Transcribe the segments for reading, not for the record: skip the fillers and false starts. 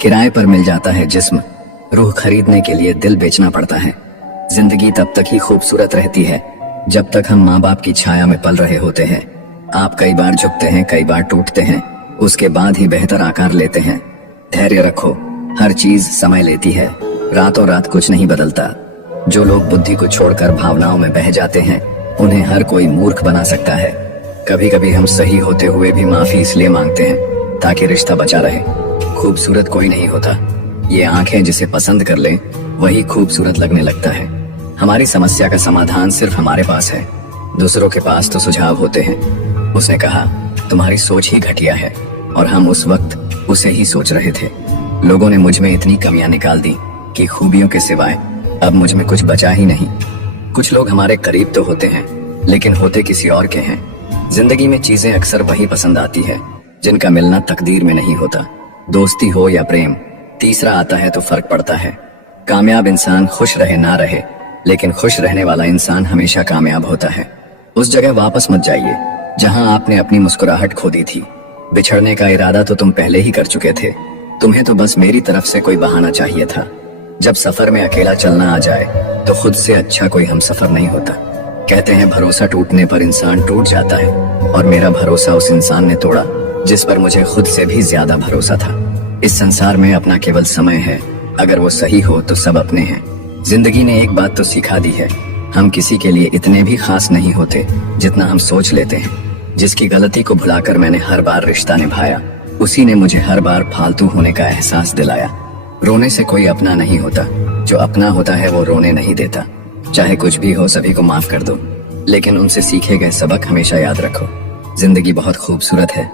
किराए पर मिल जाता है जिस्म, रूह खरीदने के लिए दिल बेचना पड़ता है। जिंदगी तब तक ही खूबसूरत रहती है जब तक हम माँ बाप की छाया में पल रहे होते हैं। आप कई बार झुकते हैं, कई बार टूटते हैं, उसके बाद ही बेहतर आकार लेते हैं। धैर्य रखो, हर चीज समय लेती है, रातों रात कुछ नहीं बदलता। जो लोग बुद्धि को छोड़कर भावनाओं में बह जाते हैं उन्हें हर कोई मूर्ख बना सकता है। कभी कभी हम सही होते हुए भी माफी इसलिए मांगते हैं ताकि रिश्ता बचा रहे। खूबसूरत कोई नहीं होता, ये आंखें जिसे पसंद कर ले वही खूबसूरत लगने लगता है। हमारी समस्या का समाधान सिर्फ हमारे पास है, दूसरों के पास तो सुझाव होते हैं। उसने कहा, तुम्हारी सोच ही घटिया है, और हम उस वक्त उसे ही सोच रहे थे। लोगों ने मुझ में इतनी कमियां निकाल दी कि खूबियों के सिवाय अब मुझ में कुछ बचा ही नहीं। कुछ लोग हमारे करीब तो होते हैं लेकिन होते किसी और के हैं। जिंदगी में चीजें अक्सर वही पसंद आती है जिनका मिलना तकदीर में नहीं होता। दोस्ती हो या प्रेम, तीसरा आता है तो फर्क पड़ता है। कामयाब इंसान खुश रहे ना रहे, लेकिन खुश रहने वाला इंसान हमेशा कामयाब होता है। उस जगह वापस मत जाइए जहां आपने अपनी मुस्कुराहट खो दी थी। बिछड़ने का इरादा तो तुम पहले ही कर चुके थे, तुम्हें तो बस मेरी तरफ से कोई बहाना चाहिए था। जब सफर में अकेला चलना आ जाए तो खुद से अच्छा कोई हमसफर नहीं होता। कहते हैं भरोसा टूटने पर इंसान टूट जाता है, और मेरा भरोसा उस इंसान ने तोड़ा जिस पर मुझे खुद से भी ज्यादा भरोसा था। इस संसार में अपना केवल समय है, अगर वो सही हो तो सब अपने हैं। जिंदगी ने एक बात तो सिखा दी है, हम किसी के लिए इतने भी खास नहीं होते जितना हम सोच लेते हैं। जिसकी गलती को भुलाकर मैंने हर बार रिश्ता निभाया, उसी ने मुझे हर बार फालतू होने का एहसास दिलाया। रोने से कोई अपना नहीं होता, जो अपना होता है वो रोने नहीं देता। चाहे कुछ भी हो, सभी को माफ कर दो, लेकिन उनसे सीखे गए सबक हमेशा याद रखो। जिंदगी बहुत खूबसूरत है,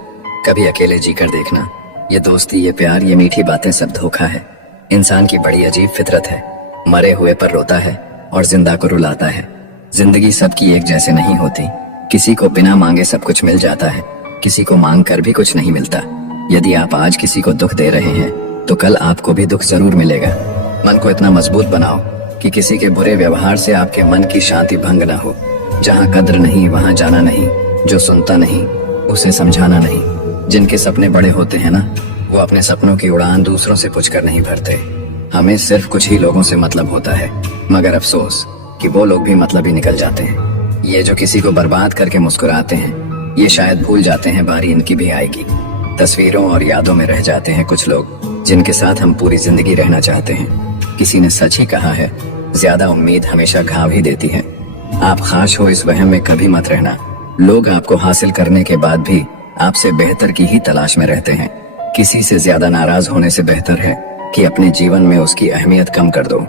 कभी अकेले जीकर देखना। ये दोस्ती, ये प्यार, ये मीठी बातें सब धोखा है। इंसान की बड़ी अजीब फितरत है, मरे हुए पर रोता है और जिंदा को रुलाता है। जिंदगी सबकी एक जैसे नहीं होती, किसी को बिना मांगे सब कुछ मिल जाता है, किसी को मांग कर भी कुछ नहीं मिलता। यदि आप आज किसी को दुख दे रहे हैं तो कल आपको भी दुख जरूर मिलेगा। मन को इतना मजबूत बनाओ कि किसी के बुरे व्यवहार से आपके मन की शांति भंग न हो। जहाँ कद्र नहीं वहाँ जाना नहीं, जो सुनता नहीं उसे समझाना नहीं। जिनके सपने बड़े होते हैं ना, वो अपने सपनों की उड़ान दूसरों से पूछकर नहीं भरते। हमें सिर्फ कुछ ही लोगों से मतलब होता है, मगर अफसोस कि वो लोग भी मतलब ही निकल जाते हैं। ये जो किसी को बर्बाद करके मुस्कुराते हैं, ये शायद भूल जाते हैं बारी इनकी भी आएगी। तस्वीरों और यादों में रह जाते हैं कुछ लोग जिनके साथ हम पूरी जिंदगी रहना चाहते हैं। किसी ने सच ही कहा है, ज्यादा उम्मीद हमेशा घाव ही देती है। आप खास हो इस वहम में कभी मत रहना। लोग आपको हासिल करने के बाद भी आपसे बेहतर की ही तलाश में रहते हैं। किसी से ज्यादा नाराज होने से बेहतर है कि अपने जीवन में उसकी अहमियत कम कर दो।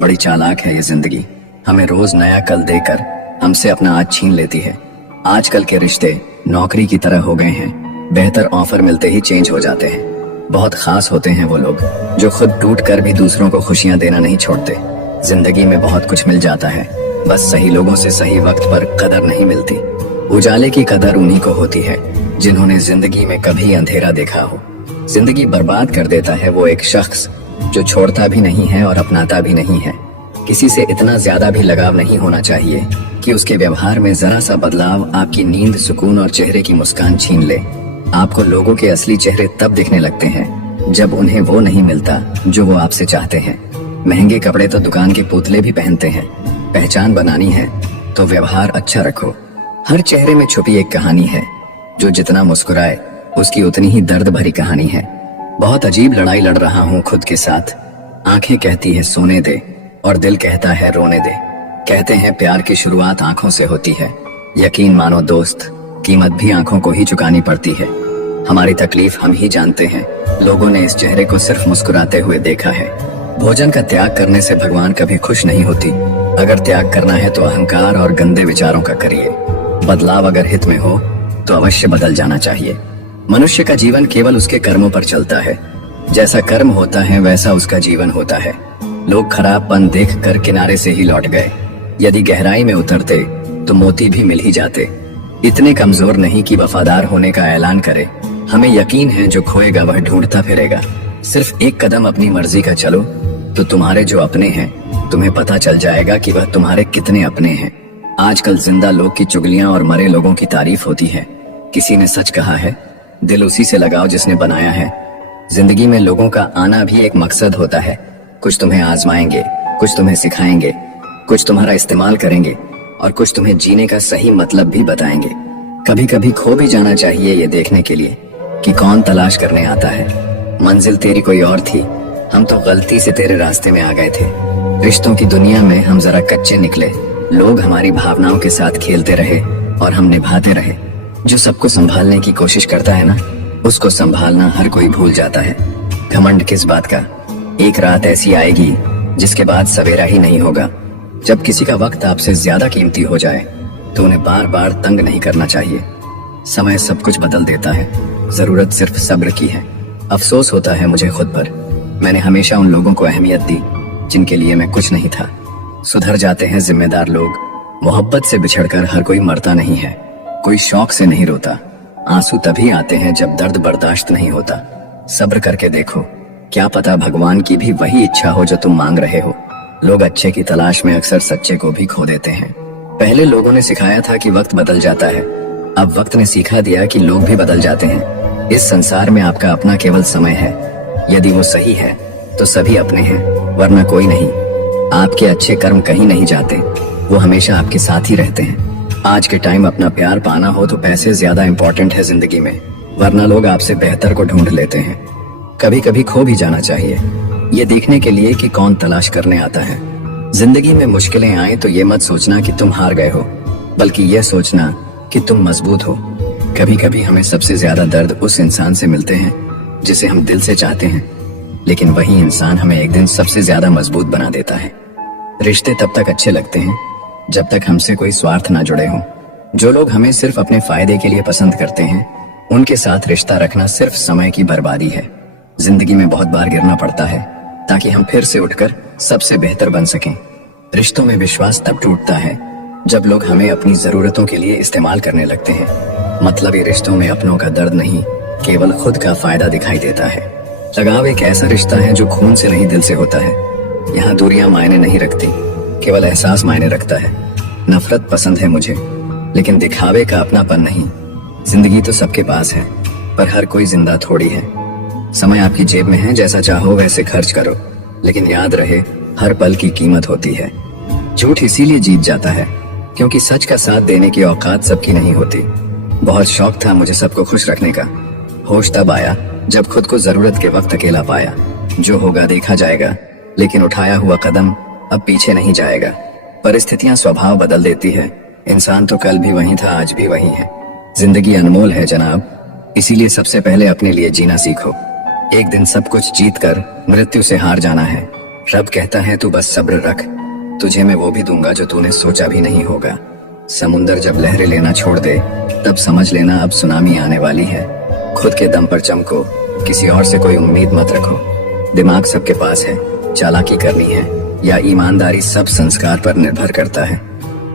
बड़ी चालाक है ये जिंदगी, हमें रोज नया कल देकर हमसे अपना आज छीन लेती है। आजकल के रिश्ते नौकरी की तरह हो गए हैं, बेहतर ऑफर मिलते ही चेंज हो जाते हैं। बहुत खास होते हैं वो लोग जो खुद टूट कर भी दूसरों को खुशियां देना नहीं छोड़ते। जिंदगी में बहुत कुछ मिल जाता है, बस सही लोगों से सही वक्त पर कदर नहीं मिलती। उजाले की कदर उन्हीं को होती है जिन्होंने जिंदगी में कभी अंधेरा देखा हो। जिंदगी बर्बाद कर देता है वो एक शख्स जो छोड़ता भी नहीं है और अपनाता भी नहीं है। किसी से इतना ज्यादा भी लगाव नहीं होना चाहिए कि उसके व्यवहार में जरा सा बदलाव आपकी नींद, सुकून और चेहरे की मुस्कान छीन ले। आपको लोगों के असली चेहरे तब दिखने लगते हैं जब उन्हें वो नहीं मिलता जो वो आपसे चाहते हैं। महंगे कपड़े तो दुकान के पुतले भी पहनते हैं। पहचान बनानी है तो व्यवहार अच्छा रखो। हर चेहरे में छुपी एक कहानी है, जो जितना मुस्कुराए उसकी उतनी ही दर्द भरी कहानी है। बहुत अजीब लड़ाई लड़ रहा हूँ खुद के साथ। आंखें कहती है सोने दे और दिल कहता है रोने दे। कहते हैं प्यार की शुरुआत आंखों से होती है, यकीन मानो दोस्त, कीमत भी आंखों को ही चुकानी पड़ती है। हमारी तकलीफ हम ही जानते हैं, लोगों ने इस चेहरे को सिर्फ मुस्कुराते हुए देखा है। भोजन का त्याग करने से भगवान कभी खुश नहीं होती। अगर त्याग करना है तो अहंकार और गंदे विचारों का करिए। बदलाव अगर हित में हो तो अवश्य बदल जाना चाहिए। मनुष्य का जीवन केवल उसके कर्मों पर चलता है। जैसा कर्म होता है वैसा उसका जीवन होता है। लोग खराबपन देख कर किनारे से ही लौट गए। यदि गहराई में उतरते तो मोती भी मिल ही जाते। इतने कमजोर नहीं कि वफादार होने का ऐलान करे। हमें यकीन है जो खोएगा वह ढूंढता फिरेगा। सिर्फ एक कदम अपनी मर्जी का चलो तो तुम्हारे जो अपने हैं तुम्हें पता चल जाएगा कि वह तुम्हारे कितने अपने हैं। आजकल जिंदा लोग की चुगलियां और मरे लोगों की तारीफ होती है। किसी ने सच कहा है, दिल उसी से लगाओ जिसने बनाया है। जिंदगी में लोगों का आना भी एक मकसद होता है। कुछ तुम्हें आजमाएंगे, कुछ तुम्हें सिखाएंगे, कुछ तुम्हारा इस्तेमाल करेंगे और कुछ तुम्हें जीने का सही मतलब भी बताएंगे। कभी कभी खो भी जाना चाहिए ये देखने के लिए कि कौन तलाश करने आता है। मंजिल तेरी कोई और थी, हम तो गलती से तेरे रास्ते में आ गए थे। रिश्तों की दुनिया में हम जरा कच्चे निकले, लोग हमारी भावनाओं के साथ खेलते रहे और हम निभाते रहे। जो सबको संभालने की कोशिश करता है ना, उसको संभालना हर कोई भूल जाता है। घमंड किस बात का? एक रात ऐसी आएगी जिसके बाद सवेरा ही नहीं होगा। जब किसी का वक्त आपसे ज्यादा कीमती हो जाए तो उन्हें बार बार तंग नहीं करना चाहिए। समय सब कुछ बदल देता है, जरूरत सिर्फ सब्र की है। अफसोस होता है मुझे खुद पर, मैंने हमेशा उन लोगों को अहमियत दी जिनके लिए मैं कुछ नहीं था। सुधर जाते हैं जिम्मेदार लोग, मोहब्बत से बिछड़कर हर कोई मरता नहीं है। कोई शौक से नहीं रोता, आंसू तभी आते हैं जब दर्द बर्दाश्त नहीं होता। सब्र करके देखो, क्या पता भगवान की भी वही इच्छा हो जो तुम मांग रहे हो। लोग अच्छे की तलाश में अक्सर सच्चे को भी खो देते हैं। पहले लोगों ने सिखाया था कि वक्त बदल जाता है, अब वक्त ने सिखा दिया कि लोग भी बदल जाते हैं। इस संसार में आपका अपना केवल समय है, यदि वो सही है तो सभी अपने हैं, वरना कोई नहीं। आपके अच्छे कर्म कहीं नहीं जाते, वो हमेशा आपके साथ ही रहते हैं। आज के टाइम अपना प्यार पाना हो तो पैसे ज्यादा इंपॉर्टेंट है जिंदगी में, वरना लोग आपसे बेहतर को ढूंढ लेते हैं। कभी कभी खो भी जाना चाहिए, ये देखने के लिए कि कौन तलाश करने आता है। जिंदगी में मुश्किलें आए तो ये मत सोचना कि तुम हार गए हो, बल्कि यह सोचना कि तुम मजबूत हो। कभी कभी हमें सबसे ज्यादा दर्द उस इंसान से मिलते हैं जिसे हम दिल से चाहते हैं, लेकिन वही इंसान हमें एक दिन सबसे ज्यादा मजबूत बना देता है। रिश्ते तब तक अच्छे लगते हैं जब तक हमसे कोई स्वार्थ ना जुड़े हो। जो लोग हमें सिर्फ अपने फायदे के लिए पसंद करते हैं, उनके साथ रिश्ता रखना सिर्फ समय की बर्बादी है। जिंदगी में बहुत बार गिरना पड़ता है ताकि हम फिर से उठकर सबसे बेहतर बन सकें। रिश्तों में विश्वास तब टूटता है जब लोग हमें अपनी जरूरतों के लिए इस्तेमाल करने लगते हैं। मतलबी रिश्तों में अपनों का दर्द नहीं, केवल खुद का फायदा दिखाई देता है। लगाव एक ऐसा रिश्ता है जो खून से नहीं दिल से होता है। यहाँ दूरियां मायने नहीं रखती, केवल एहसास मायने रखता है। नफरत पसंद है मुझे, लेकिन दिखावे का अपनापन नहीं। जिंदगी तो सबके पास है, पर हर कोई जिंदा थोड़ी है। समय आपकी जेब में है, जैसा चाहो वैसे खर्च करो, लेकिन याद रहे हर पल की कीमत होती है। झूठ इसीलिए जीत जाता है क्योंकि सच का साथ देने की औकात सबकी नहीं होती। बहुत शौक था मुझे सबको खुश रखने का, होश तब आया जब खुद को जरूरत के वक्त अकेला पाया। जो होगा देखा जाएगा, लेकिन उठाया हुआ कदम अब पीछे नहीं जाएगा। परिस्थितियां स्वभाव बदल देती है, इंसान तो कल भी वही था, आज भी वही है। जिंदगी अनमोल है जनाब, इसीलिए सबसे पहले अपने लिए जीना सीखो। एक दिन सब कुछ जीत कर मृत्यु से हार जाना है। रब कहता है तू बस सब्र रख, तुझे मैं वो भी दूंगा जो तूने सोचा भी नहीं होगा। समुंदर जब लहरें लेना छोड़ दे, तब समझ लेना अब सुनामी आने वाली है। खुद के दम पर चमको, किसी और से कोई उम्मीद मत रखो। दिमाग सबके पास है, चालाकी करनी है या ईमानदारी सब संस्कार पर निर्भर करता है।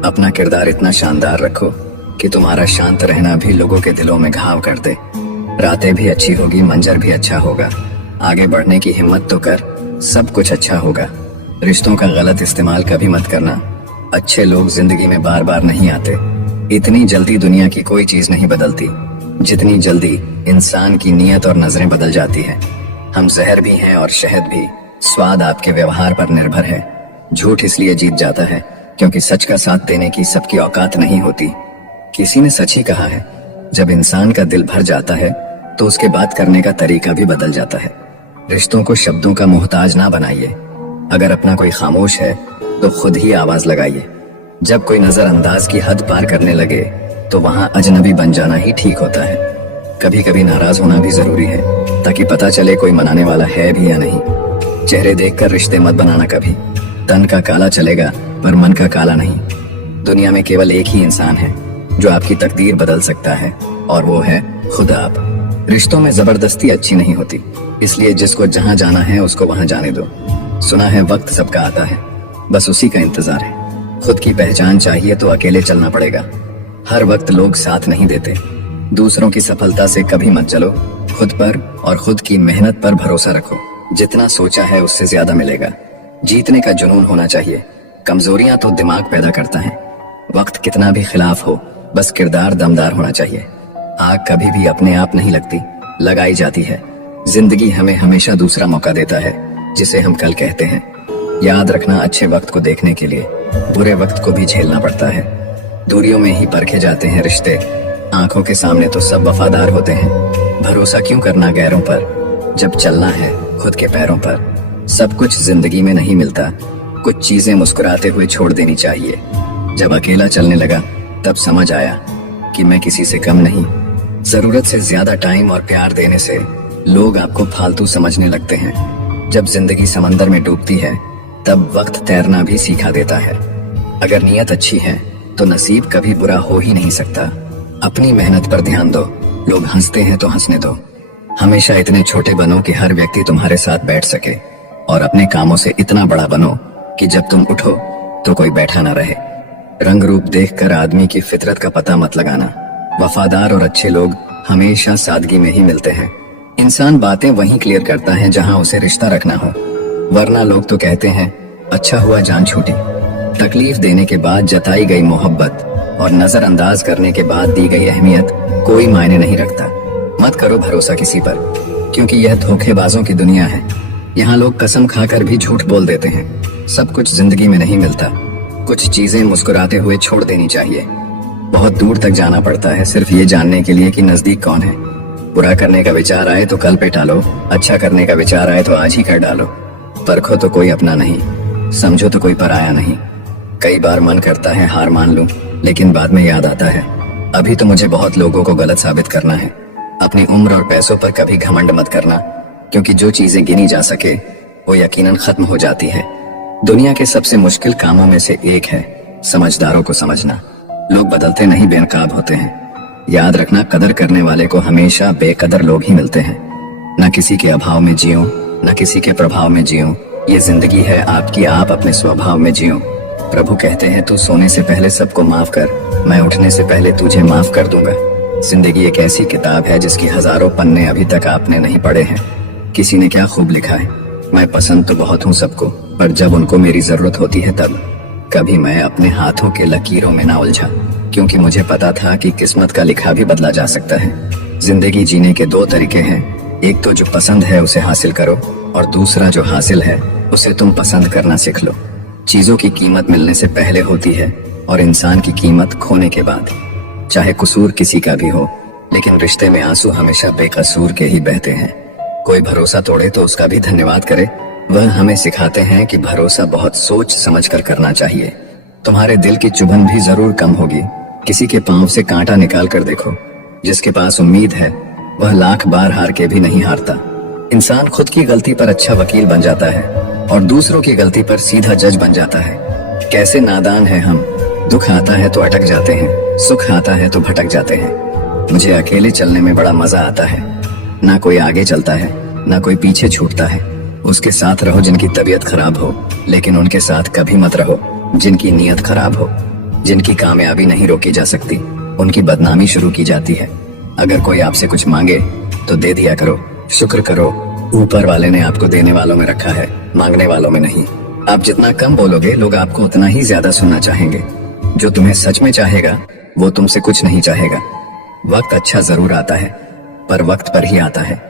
अपना किरदार इतना शानदार रखो कि तुम्हारा शांत रहना भी लोगों के दिलों में घाव कर दे। रातें भी अच्छी होगी, मंजर भी अच्छा होगा। आगे बढ़ने की हिम्मत तो कर, सब कुछ अच्छा होगा। रिश्तों का गलत इस्तेमाल कभी मत करना। अच्छे लोग जिंदगी में बार बार नहीं आते। इतनी जल्दी दुनिया की कोई चीज नहीं बदलती जितनी जल्दी इंसान की नीयत और नजरें बदल जाती है। हम जहर भी हैं और शहद भी, स्वाद आपके व्यवहार पर निर्भर है। झूठ इसलिए जीत जाता है क्योंकि सच का साथ देने की सबकी औकात नहीं होती। किसी ने सच ही कहा है, जब इंसान का दिल भर जाता है तो उसके बात करने का तरीका भी बदल जाता है। रिश्तों को शब्दों का मोहताज ना बनाइए। अगर अपना कोई खामोश है तो खुद ही आवाज लगाइए। जब कोई नजरअंदाज की हद पार करने लगे तो वहां अजनबी बन जाना ही ठीक होता है। कभी कभी नाराज होना भी जरूरी है ताकि पता चले कोई मनाने वाला है भी या नहीं। चेहरे देखकर रिश्ते मत बनाना कभी। तन का काला चलेगा पर मन का काला नहीं। दुनिया में केवल एक ही इंसान है जो आपकी तकदीर बदल सकता है, और वो है खुद आप। रिश्तों में जबरदस्ती अच्छी नहीं होती, इसलिए जिसको जहां जाना है उसको वहां जाने दो। सुना है वक्त सबका आता है, बस उसी का इंतजार है। खुद की पहचान चाहिए तो अकेले चलना पड़ेगा। हर वक्त लोग साथ नहीं देते। दूसरों की सफलता से कभी मत चलो, खुद पर और खुद की मेहनत पर भरोसा रखो। जितना सोचा है उससे ज्यादा मिलेगा। जीतने का जुनून होना चाहिए, कमजोरियां तो दिमाग पैदा करता है। वक्त कितना भी खिलाफ हो, बस किरदार दमदार होना चाहिए। आग कभी भी अपने आप नहीं लगती, लगाई जाती है। जिंदगी हमें हमेशा दूसरा मौका देता है, जिसे हम कल कहते हैं। याद रखना, अच्छे वक्त को देखने के लिए बुरे वक्त को भी झेलना पड़ता है। दूरियों में ही परखे जाते हैं रिश्ते, आंखों के सामने तो सब वफादार होते हैं। भरोसा क्यों करना गैरों पर, जब चलना है खुद के पैरों पर। सब कुछ जिंदगी में नहीं मिलता, कुछ चीजें मुस्कुराते हुए छोड़ देनी चाहिए। जब अकेला चलने लगा तब समझ आया कि मैं किसी से कम नहीं। जरूरत से ज्यादा टाइम और प्यार देने से लोग आपको फालतू समझने लगते हैं। जब जिंदगी समंदर में डूबती है तब वक्त तैरना भी सिखा देता है। अगर नीयत अच्छी है तो नसीब कभी बुरा हो ही नहीं सकता। अपनी मेहनत पर ध्यान दो, लोग हंसते हैं तो हंसने दो। हमेशा इतने छोटे बनो कि हर व्यक्ति तुम्हारे साथ बैठ सके, और अपने कामों से इतना बड़ा बनो कि जब तुम उठो तो कोई बैठा ना रहे। रंग रूप देखकर आदमी की फितरत का पता मत लगाना। वफादार और अच्छे लोग हमेशा सादगी में ही मिलते हैं। इंसान बातें वहीं क्लियर करता है जहां उसे रिश्ता रखना हो, वरना लोग तो कहते हैं अच्छा हुआ जान छूटी। तकलीफ देने के बाद जताई गई मोहब्बत और नजरअंदाज करने के बाद दी गई अहमियत कोई मायने नहीं रखता। मत करो भरोसा किसी पर, क्योंकि यह धोखेबाजों की दुनिया है। यहाँ लोग कसम खाकर भी झूठ बोल देते हैं। सब कुछ जिंदगी में नहीं मिलता, कुछ चीजें मुस्कुराते हुए छोड़ देनी चाहिए। बहुत दूर तक जाना पड़ता है सिर्फ ये जानने के लिए कि नजदीक कौन है। बुरा करने का विचार आए तो कल पे टालो, अच्छा करने का विचार आए तो आज ही कर डालो। परखो तो कोई अपना नहीं, समझो तो कोई पराया नहीं। कई बार मन करता है हार मान लूं, लेकिन बाद में याद आता है अभी तो मुझे बहुत लोगों को गलत साबित करना है। अपनी उम्र और पैसों पर कभी घमंड मत करना, क्योंकि जो चीजें गिनी जा सके वो यकीनन खत्म हो जाती है। दुनिया के सबसे मुश्किल कामों में से एक है समझदारों को समझना। लोग बदलते नहीं, बेनकाब होते हैं। याद रखना, कदर करने वाले को हमेशा बेकदर लोग ही मिलते हैं। न किसी के अभाव में जियो, न किसी के प्रभाव में जियो। ये जिंदगी है आपकी, आप अपने स्वभाव में जियो। प्रभु कहते हैं तू सोने से पहले सबको माफ कर, मैं उठने से पहले तुझे माफ कर दूंगा। जिंदगी एक ऐसी किताब है जिसकी हजारों पन्ने अभी तक आपने नहीं पढ़े हैं। किसी ने क्या खूब लिखा है, मैं पसंद तो बहुत हूँ सबको, पर जब उनको मेरी जरूरत होती है तब। कभी मैं अपने हाथों के लकीरों में ना उलझा, क्योंकि मुझे पता था कि किस्मत का लिखा भी बदला जा सकता है। जिंदगी जीने के दो तरीके हैं, एक तो जो पसंद है उसे हासिल करो, और दूसरा जो हासिल है उसे तुम पसंद करना सीख लो। चीजों की कीमत मिलने से पहले होती है और इंसान की कीमत खोने के बाद। चाहे कसूर किसी का भी हो, लेकिन रिश्ते में आंसू हमेशा बेकसूर के ही बहते हैं। कोई भरोसा तोड़े तो उसका भी धन्यवाद करे। वह हमें सिखाते हैं कि भरोसा बहुत सोच समझ कर करना चाहिए। तुम्हारे दिल की चुभन भी जरूर कम होगी। किसी के पांव से कांटा निकाल कर देखो, जिसके पास उम्मीद है वह लाख बार हार के भी नहीं हारता। इंसान खुद की गलती पर अच्छा वकील बन जाता है और दूसरों की गलती पर सीधा जज बन जाता है। कैसे नादान है हम, दुख आता है तो अटक जाते हैं, सुख आता है तो भटक जाते हैं। मुझे अकेले चलने में बड़ा मजा आता है। ना कोई आगे चलता है, ना कोई पीछे छूटता है। उसके साथ रहो जिनकी तबीयत खराब हो, लेकिन उनके साथ कभी मत रहो जिनकी नीयत खराब हो। जिनकी कामयाबी नहीं रोकी जा सकती, उनकी बदनामी शुरू की जाती है। अगर कोई आपसे कुछ मांगे तो दे दिया करो, शुक्र करो, ऊपर वाले ने आपको देने वालों में रखा है, मांगने वालों में नहीं। आप जितना कम बोलोगे लोग आपको उतना ही ज्यादा सुनना चाहेंगे। जो तुम्हें सच में चाहेगा वो तुमसे कुछ नहीं चाहेगा। वक्त अच्छा जरूर आता है, पर वक्त पर ही आता है।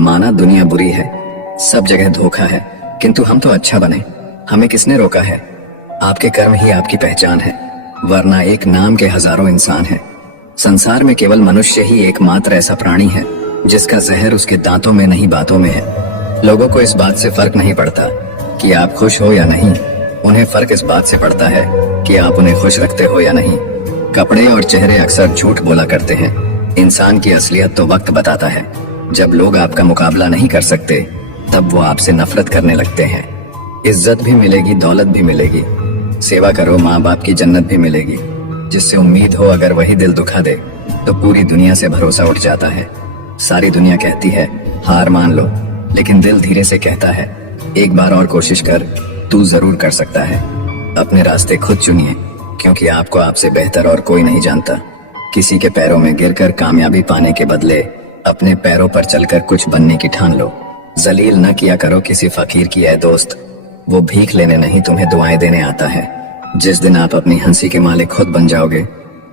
माना दुनिया बुरी है, सब जगह धोखा है, किंतु हम तो अच्छा बने। हमें किसने रोका है? आपके कर्म ही आपकी पहचान है, वरना एक नाम के हजारों इंसान हैं। संसार में केवल मनुष्य ही एकमात्र ऐसा प्राणी है जिसका जहर उसके दांतों में नहीं बातों में है। लोगों को इस बात से फर्क नहीं पड़ता कि आप खुश हो या नहीं, उन्हें फर्क इस बात से पड़ता है कि आप उन्हें खुश रखते हो या नहीं। कपड़े और चेहरे अक्सर झूठ बोला करते हैं, इंसान की असलियत तो वक्त बताता है। जब लोग आपका मुकाबला नहीं कर सकते तब वो आपसे नफरत करने लगते हैं। इज्जत भी मिलेगी, दौलत भी मिलेगी, सेवा करो, माँ बाप की जन्नत भी मिलेगी। जिससे उम्मीद हो अगर वही दिल दुखा दे तो पूरी दुनिया से भरोसा उठ जाता है। सारी दुनिया कहती है हार मान लो, लेकिन दिल धीरे से कहता है एक बार और कोशिश कर, तू जरूर कर सकता है। अपने रास्ते खुद चुनिए, क्योंकि आपको आपसे बेहतर और कोई नहीं जानता। किसी के पैरों में गिरकर कामयाबी पाने के बदले अपने पैरों पर चलकर कुछ बनने की ठान लो। जलील न किया करो किसी फकीर की ऐ दोस्त, वो भीख लेने नहीं तुम्हें दुआएं देने आता है। जिस दिन आप अपनी हंसी के मालिक खुद बन जाओगे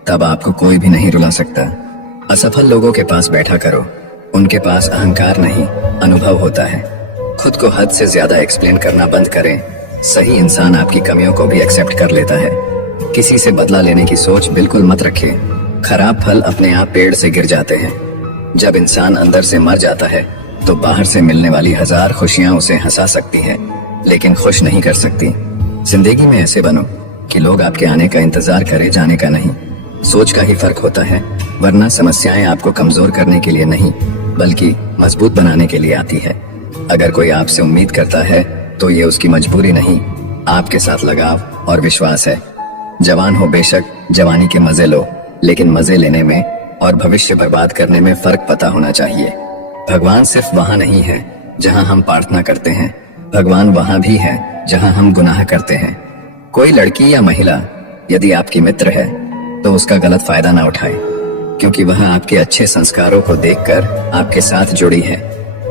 तब आपको कोई भी नहीं रुला सकता। असफल लोगों के पास बैठा करो, उनके पास अहंकार नहीं अनुभव होता है। खुद को हद से ज्यादा एक्सप्लेन करना बंद करें। सही इंसान आपकी कमियों को भी एक्सेप्ट कर लेता है। किसी से बदला लेने की सोच बिल्कुल मत रखिए। खराब फल अपने आप पेड़ से गिर जाते हैं। जब इंसान अंदर से मर जाता है तो बाहर से मिलने वाली 1000 खुशियां उसे हंसा सकती हैं, लेकिन खुश नहीं कर सकती। जिंदगी में ऐसे बनो कि लोग आपके आने का इंतजार करें, जाने का नहीं। सोच का ही फर्क होता है, वरना समस्याएं आपको कमजोर करने के लिए नहीं बल्कि मजबूत बनाने के लिए आती है। अगर कोई आपसे उम्मीद करता है तो ये उसकी मजबूरी नहीं, आपके साथ लगाव और विश्वास है। जवान हो बेशक, जवानी के मजे लो, लेकिन मजे लेने में और भविष्य बर्बाद करने में फर्क पता होना चाहिए। भगवान सिर्फ वहां नहीं है जहां हम प्रार्थना करते हैं, भगवान वहां भी है जहां हम गुनाह करते हैं। कोई लड़की या महिला यदि आपकी मित्र है तो उसका गलत फायदा ना उठाए, क्योंकि वह आपके अच्छे संस्कारों को देखकर आपके साथ जुड़ी है।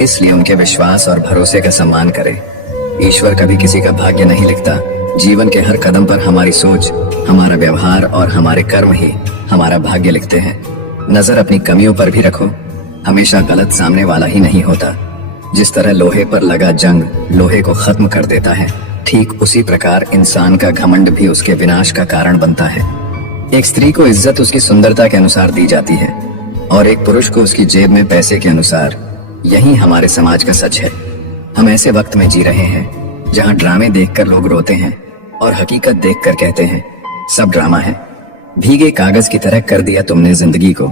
इसलिए उनके विश्वास और भरोसे का सम्मान करें। ईश्वर कभी किसी का भाग्य नहीं लिखता। जीवन के हर कदम पर हमारी सोच, हमारा व्यवहार और हमारे कर्म ही हमारा भाग्य लिखते हैं। नजर अपनी कमियों पर भी रखो। हमेशा गलत सामने वाला ही नहीं होता। जिस तरह लोहे पर लगा जंग लोहे को खत्म कर देता है, ठीक उसी प्रकार इंसान का घमंड भी उसके विनाश का कारण बनता है। एक स्त्री को इज्जत उसकी सुंदरता के अनुसार दी जाती है और एक पुरुष को उसकी जेब में पैसे के अनुसार। यही हमारे समाज का सच है। हम ऐसे वक्त में जी रहे हैं जहां ड्रामे देखकर लोग रोते हैं और हकीकत देखकर कहते हैं सब ड्रामा है। भीगे कागज की तरह कर दिया तुमने जिंदगी को,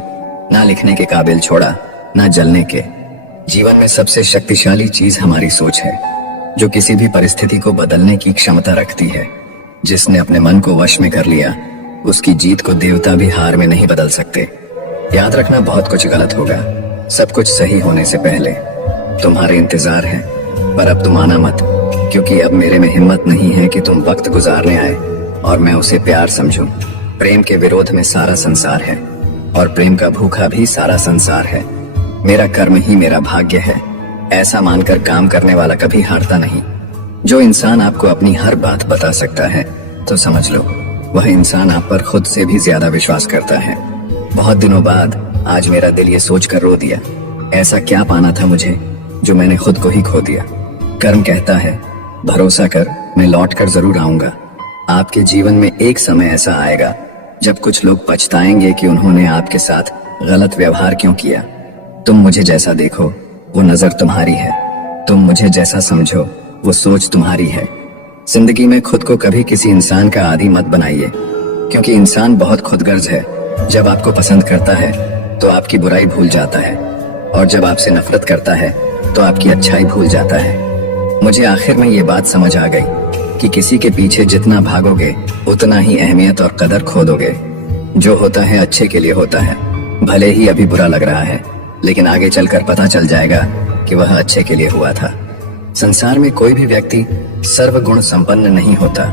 ना लिखने के काबिल छोड़ा ना जलने के। जीवन में सबसे शक्तिशाली चीज हमारी सोच है, जो किसी भी परिस्थिति को बदलने की क्षमता रखती है। जिसने अपने मन को वश में कर लिया, उसकी जीत को देवता भी हार में नहीं बदल सकते। याद रखना, बहुत कुछ गलत होगा सब कुछ सही होने से पहले। तुम्हारे इंतजार है, पर अब तुम आना मत, क्योंकि अब मेरे में हिम्मत नहीं है कि तुम वक्त गुजारने आए और मैं उसे प्यार समझूं। प्रेम के विरोध में सारा संसार है और प्रेम का भूखा भी सारा संसार है। मेरा कर्म ही मेरा भाग्य है, ऐसा मानकर काम करने वाला कभी हारता नहीं। जो इंसान आपको अपनी हर बात बता सकता है तो समझ लो वह इंसान आप पर खुद से भी ज्यादा विश्वास करता है। बहुत दिनों बाद आज मेरा दिल ये सोच कर रो दिया, ऐसा क्या पाना था मुझे जो मैंने खुद को ही खो दिया। कर्म कहता है भरोसा कर, मैं लौट कर जरूर आऊंगा। आपके जीवन में एक समय ऐसा आएगा जब कुछ लोग पछताएंगे कि उन्होंने आपके साथ गलत व्यवहार क्यों किया। तुम मुझे जैसा देखो वो नजर तुम्हारी है, तुम मुझे जैसा समझो वो सोच तुम्हारी है। जिंदगी में खुद को कभी किसी इंसान का आदी मत बनाइए, क्योंकि इंसान बहुत खुदगर्ज है। जब आपको पसंद करता है तो आपकी बुराई भूल जाता है, और जब आपसे नफरत करता है तो आपकी अच्छाई भूल जाता है। मुझे आखिर में ये बात समझ आ गई कि किसी के पीछे जितना भागोगे उतना ही अहमियत और कदर खो दोगे। जो होता है अच्छे के लिए होता है, भले ही अभी बुरा लग रहा है, लेकिन आगे चलकर पता चल जाएगा कि वह अच्छे के लिए हुआ था। संसार में कोई भी व्यक्ति सर्वगुण संपन्न नहीं होता,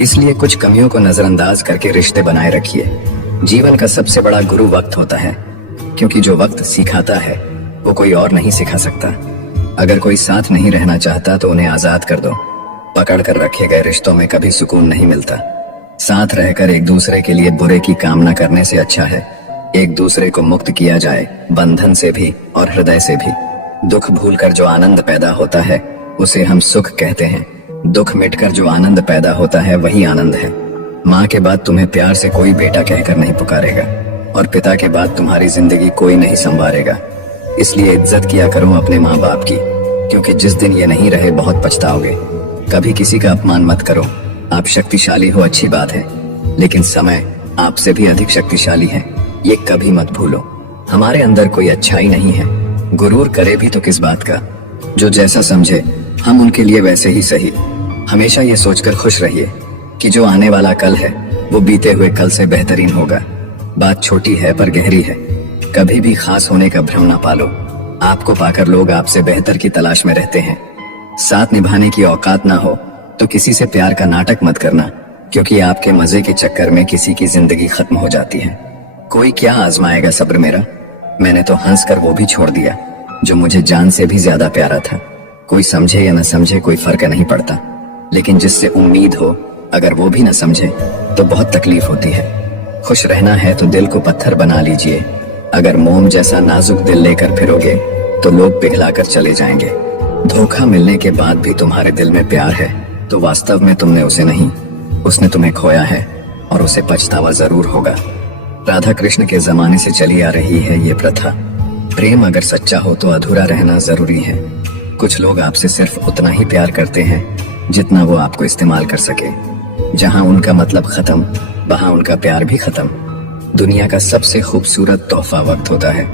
इसलिए कुछ कमियों को नजरअंदाज करके रिश्ते बनाए रखिए। जीवन का सबसे बड़ा गुरु वक्त होता है, क्योंकि जो वक्त सिखाता है वो कोई और नहीं सिखा सकता। अगर कोई साथ नहीं रहना चाहता तो उन्हें आजाद कर दो। पकड़ कर रखे गए रिश्तों में कभी सुकून नहीं मिलता। साथ रहकर एक दूसरे के लिए बुरे की कामना करने से अच्छा है एक दूसरे को मुक्त किया जाए, बंधन से भी और हृदय से भी। दुख भूलकर जो आनंद पैदा होता है उसे हम सुख कहते हैं। दुख मिटकर जो आनंद पैदा होता है वही आनंद है। माँ के बाद तुम्हें प्यार से कोई बेटा कहकर नहीं पुकारेगा, और पिता के बाद तुम्हारी जिंदगी कोई नहीं संवारेगा। इसलिए इज्जत किया करो अपने माँ बाप की, क्योंकि जिस दिन ये नहीं रहे बहुत पछताओगे। कभी किसी का अपमान मत करो। आप शक्तिशाली हो अच्छी बात है, लेकिन समय आपसे भी अधिक शक्तिशाली है, ये कभी मत भूलो। हमारे अंदर कोई अच्छाई नहीं है, गुरूर करे भी तो किस बात का। जो जैसा समझे हम उनके लिए वैसे ही सही। हमेशा ये सोचकर खुश रहिए कि जो आने वाला कल है वो बीते हुए कल से बेहतरीन होगा। बात छोटी है पर गहरी है। कभी भी खास होने का भ्रम ना पालो। आपको पाकर लोग आपसे बेहतर की तलाश में रहते हैं। साथ निभाने की औकात ना हो तो किसी से प्यार का नाटक मत करना, क्योंकि आपके मजे के चक्कर में किसी की जिंदगी खत्म हो जाती है। कोई क्या आजमाएगा सब्र मेरा। मैंने तो हंस कर वो भी छोड़ दिया जो मुझे जान से भी ज्यादा प्यारा था। कोई समझे या न समझे कोई फर्क नहीं पड़ता, लेकिन जिससे उम्मीद हो अगर वो भी न समझे तो बहुत तकलीफ होती है। खुश रहना है तो दिल को पत्थर बना लीजिए। अगर मोम जैसा नाजुक दिल लेकर फिरोगे तो लोग पिघलाकर चले जाएंगे। धोखा मिलने के बाद भी तुम्हारे दिल में प्यार है तो वास्तव में तुमने उसे नहीं, उसने तुम्हें खोया है और उसे पछतावा जरूर होगा। राधा कृष्ण के जमाने से चली आ रही है ये प्रथा। प्रेम अगर सच्चा हो तो अधूरा रहना जरूरी है। कुछ लोग आपसे सिर्फ उतना ही प्यार करते हैं जितना वो आपको इस्तेमाल कर सके। जहां उनका मतलब खत्म, वहां उनका प्यार भी खत्म। दुनिया का सबसे खूबसूरत तोहफा वक्त होता है,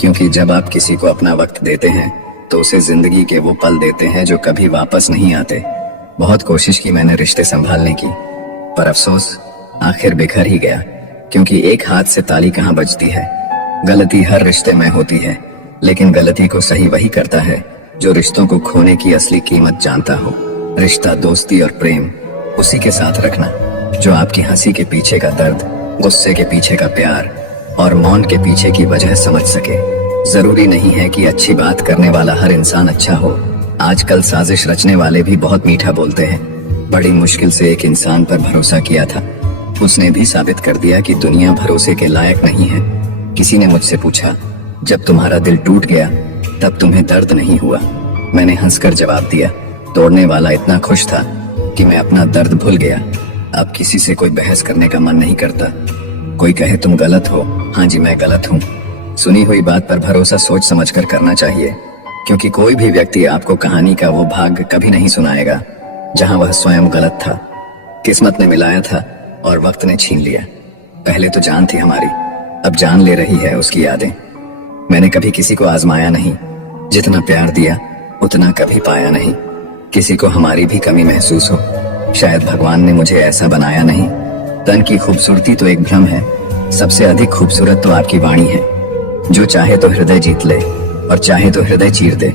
क्योंकि जब आप किसी को अपना वक्त देते हैं तो उसे जिंदगी के वो पल देते हैं जो कभी वापस नहीं आते। बहुत कोशिश की मैंने रिश्ते संभालने की, पर अफसोस आखिर बिखर ही गया, क्योंकि एक हाथ से ताली कहाँ बजती है। गलती हर रिश्ते में होती है, लेकिन गलती को सही वही करता है जो रिश्तों को खोने की असली कीमत जानता हो। रिश्ता, दोस्ती और प्रेम उसी के साथ रखना जो आपकी हंसी के पीछे का दर्द, गुस्से के पीछे का प्यार और मौन के पीछे की वजह समझ सके। जरूरी नहीं है कि अच्छी बात करने वाला हर इंसान अच्छा हो। आजकल साजिश रचने वाले भी बहुत मीठा बोलते हैं। बड़ी मुश्किल से एक इंसान पर भरोसा किया था, उसने भी साबित कर दिया कि दुनिया भरोसे के लायक नहीं है। किसी ने मुझसे पूछा, जब तुम्हारा दिल टूट गया तब तुम्हें दर्द नहीं हुआ? मैंने हंसकर जवाब दिया, तोड़ने वाला इतना खुश था कि मैं अपना दर्द भूल गया। अब किसी से कोई बहस करने का मन नहीं करता। कोई कहे तुम गलत हो, हाँ जी मैं गलत हूँ। सुनी हुई बात पर भरोसा सोच समझकर करना चाहिए, क्योंकि कोई भी व्यक्ति आपको कहानी का वो भाग कभी नहीं सुनाएगा जहां वह स्वयं गलत था। किस्मत ने मिलाया था और वक्त ने छीन लिया। पहले तो जान थी हमारी, अब जान ले रही है उसकी यादें। मैंने कभी किसी को आजमाया नहीं, जितना प्यार दिया उतना कभी पाया नहीं। किसी को हमारी भी कमी महसूस हो, शायद भगवान ने मुझे ऐसा बनाया नहीं। तन की खूबसूरती तो एक भ्रम है, सबसे अधिक खूबसूरत तो आपकी वाणी है। जो चाहे तो हृदय जीत ले और चाहे तो हृदय चीर दे।